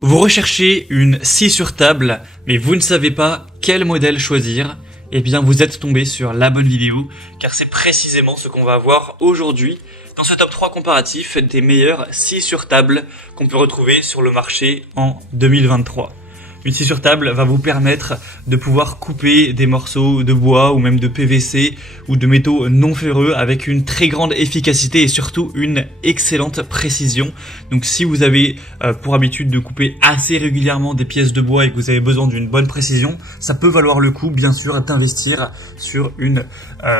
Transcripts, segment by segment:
Vous recherchez une scie sur table, mais vous ne savez pas quel modèle choisir. Eh bien, vous êtes tombé sur la bonne vidéo, car c'est précisément ce qu'on va voir aujourd'hui dans ce top 3 comparatif des meilleures scies sur table qu'on peut retrouver sur le marché en 2023. Une scie sur table va vous permettre de pouvoir couper des morceaux de bois ou même de PVC ou de métaux non ferreux avec une très grande efficacité et surtout une excellente précision. Donc si vous avez pour habitude de couper assez régulièrement des pièces de bois et que vous avez besoin d'une bonne précision, ça peut valoir le coup bien sûr d'investir sur une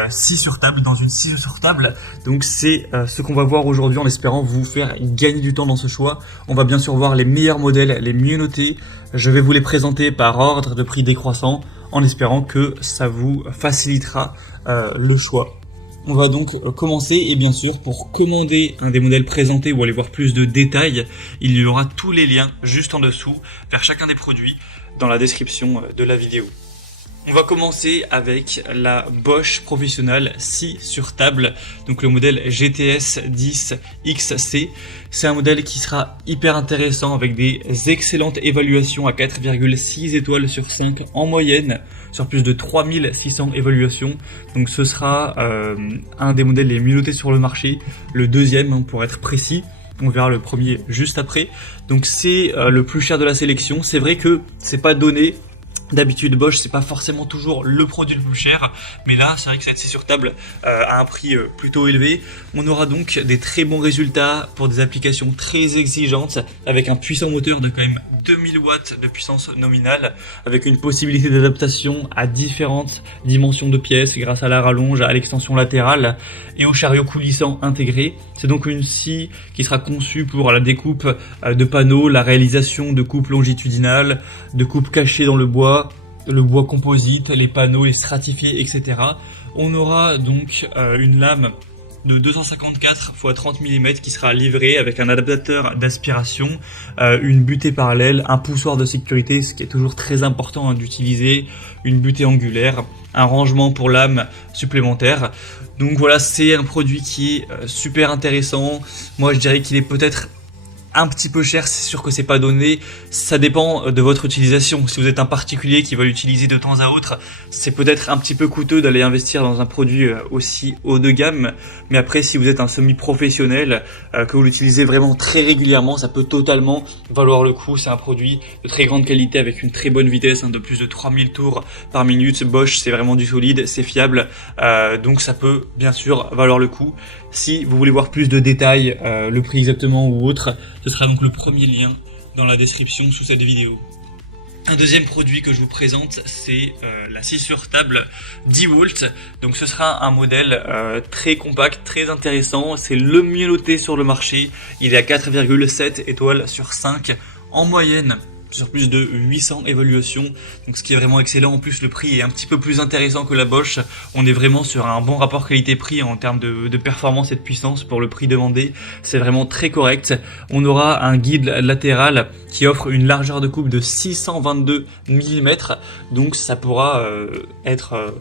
scie sur table, dans une scie sur table. Donc c'est ce qu'on va voir aujourd'hui en espérant vous faire gagner du temps dans ce choix. On va bien sûr voir les meilleurs modèles, les mieux notés. Je vais vous les présenter par ordre de prix décroissant en espérant que ça vous facilitera le choix. On va donc commencer et bien sûr pour commander un des modèles présentés ou aller voir plus de détails, il y aura tous les liens juste en dessous vers chacun des produits dans la description de la vidéo. On va commencer avec la Bosch Professional scie sur table, donc le modèle GTS 10 XC. C'est un modèle qui sera hyper intéressant avec des excellentes évaluations à 4,6 étoiles sur 5 en moyenne, sur plus de 3600 évaluations. Donc ce sera un des modèles les mieux notés sur le marché, le deuxième pour être précis. On verra le premier juste après. Donc c'est le plus cher de la sélection. C'est vrai que c'est pas donné. D'habitude Bosch c'est pas forcément toujours le produit le plus cher, mais là c'est vrai que cette scie sur table a un prix plutôt élevé. On aura donc des très bons résultats pour des applications très exigeantes avec un puissant moteur de quand même 2000 watts de puissance nominale, avec une possibilité d'adaptation à différentes dimensions de pièces grâce à la rallonge, à l'extension latérale et au chariot coulissant intégré. C'est donc une scie qui sera conçue pour la découpe de panneaux, la réalisation de coupes longitudinales, de coupes cachées dans le bois composite, les panneaux, les stratifiés, etc. On aura donc une lame de 254 x 30 mm qui sera livrée avec un adaptateur d'aspiration, une butée parallèle, un poussoir de sécurité, ce qui est toujours très important d'utiliser, une butée angulaire, un rangement pour lame supplémentaire. Donc voilà, c'est un produit qui est super intéressant. Moi je dirais qu'il est peut-être un petit peu cher, c'est sûr que c'est pas donné, ça dépend de votre utilisation. Si vous êtes un particulier qui va l'utiliser de temps à autre, c'est peut-être un petit peu coûteux d'aller investir dans un produit aussi haut de gamme, mais après si vous êtes un semi-professionnel, que vous l'utilisez vraiment très régulièrement, ça peut totalement valoir le coup. C'est un produit de très grande qualité avec une très bonne vitesse, de plus de 3000 tours par minute. Bosch c'est vraiment du solide, c'est fiable, donc ça peut bien sûr valoir le coup. Si vous voulez voir plus de détails, le prix exactement ou autre, ce sera donc le premier lien dans la description sous cette vidéo. Un deuxième produit que je vous présente, c'est la scie sur table DeWalt. Donc ce sera un modèle très compact, très intéressant. C'est le mieux noté sur le marché. Il est à 4,7 étoiles sur 5 en moyenne, sur plus de 800 évaluations, donc ce qui est vraiment excellent. En plus le prix est un petit peu plus intéressant que la Bosch, on est vraiment sur un bon rapport qualité-prix en termes de performance et de puissance pour le prix demandé, c'est vraiment très correct. On aura un guide latéral qui offre une largeur de coupe de 622 mm, donc ça pourra être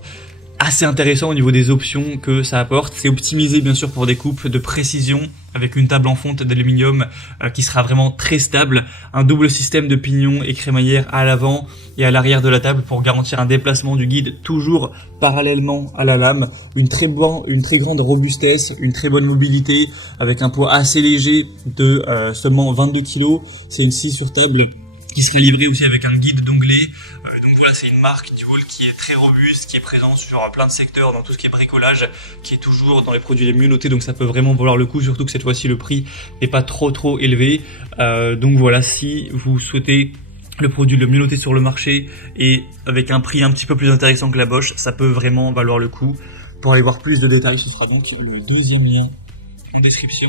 assez intéressant au niveau des options que ça apporte. C'est optimisé bien sûr pour des coupes de précision avec une table en fonte d'aluminium qui sera vraiment très stable, un double système de pignon et crémaillère à l'avant et à l'arrière de la table pour garantir un déplacement du guide toujours parallèlement à la lame, une très grande robustesse, une très bonne mobilité avec un poids assez léger de seulement 22 kg. C'est une scie sur table qui sera livrée aussi avec un guide d'onglet. Donc voilà, c'est une marque DeWalt qui est très robuste, qui est présente sur plein de secteurs, dans tout ce qui est bricolage, qui est toujours dans les produits les mieux notés, donc ça peut vraiment valoir le coup, surtout que cette fois-ci le prix n'est pas trop élevé. Donc voilà, si vous souhaitez le produit le mieux noté sur le marché et avec un prix un petit peu plus intéressant que la Bosch, ça peut vraiment valoir le coup. Pour aller voir plus de détails, ce sera donc le deuxième lien en description.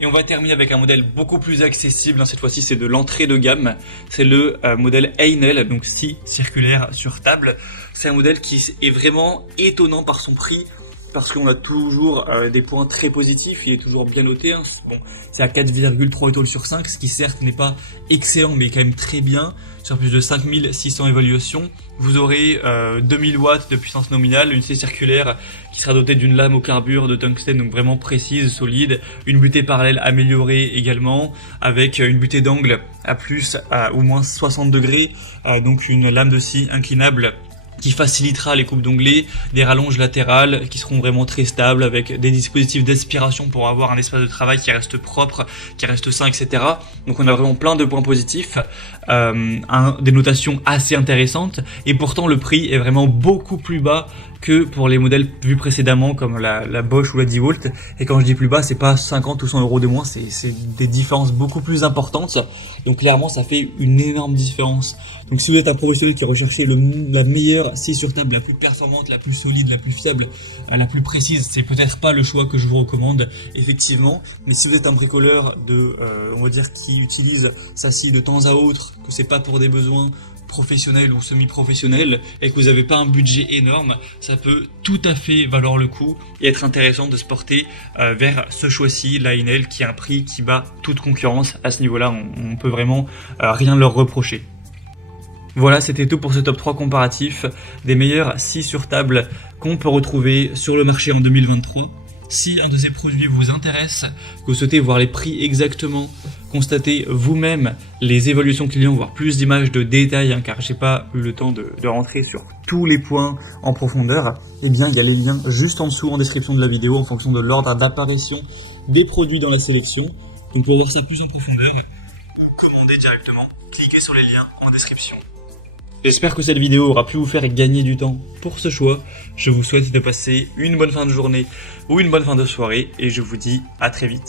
Et on va terminer avec un modèle beaucoup plus accessible, cette fois-ci c'est de l'entrée de gamme, c'est le modèle Heinel, donc scie circulaire sur table. C'est un modèle qui est vraiment étonnant par son prix. parce qu'on a toujours des points très positifs, il est toujours bien noté, hein. Bon, c'est à 4,3 étoiles sur 5, ce qui certes n'est pas excellent, mais quand même très bien, sur plus de 5600 évaluations. Vous aurez 2000 watts de puissance nominale, une scie circulaire qui sera dotée d'une lame au carbure de tungstène, donc vraiment précise, solide, une butée parallèle améliorée également, avec une butée d'angle à plus ou moins 60 degrés, donc une lame de scie inclinable qui facilitera les coupes d'onglets, des rallonges latérales qui seront vraiment très stables avec des dispositifs d'aspiration pour avoir un espace de travail qui reste propre, qui reste sain, etc. Donc on a vraiment plein de points positifs, des notations assez intéressantes et pourtant le prix est vraiment beaucoup plus bas que pour les modèles vus précédemment comme la Bosch ou la DeWalt. Et quand je dis plus bas, c'est pas 50 ou 100 euros de moins, c'est des différences beaucoup plus importantes. Donc clairement, ça fait une énorme différence. Donc si vous êtes un professionnel qui recherche la meilleure scie sur table, la plus performante, la plus solide, la plus fiable, la plus précise, c'est peut-être pas le choix que je vous recommande, effectivement. Mais si vous êtes un bricoleur on va dire, qui utilise sa scie de temps à autre, que c'est pas pour des besoins professionnel ou semi-professionnel et que vous n'avez pas un budget énorme, ça peut tout à fait valoir le coup et être intéressant de se porter vers ce choix-ci, la Inel, qui a un prix qui bat toute concurrence. À ce niveau-là, on peut vraiment rien leur reprocher. Voilà, c'était tout pour ce top 3 comparatif des meilleures scies sur table qu'on peut retrouver sur le marché en 2023. Si un de ces produits vous intéresse, que vous souhaitez voir les prix exactement, constater vous-même les évaluations clients, voir plus d'images de détails, hein, car j'ai pas eu le temps de rentrer sur tous les points en profondeur, eh bien il y a les liens juste en dessous en description de la vidéo en fonction de l'ordre d'apparition des produits dans la sélection. Donc pour voir ça plus en profondeur, ou commander directement, cliquez sur les liens en description. J'espère que cette vidéo aura pu vous faire gagner du temps pour ce choix. Je vous souhaite de passer une bonne fin de journée ou une bonne fin de soirée et je vous dis à très vite.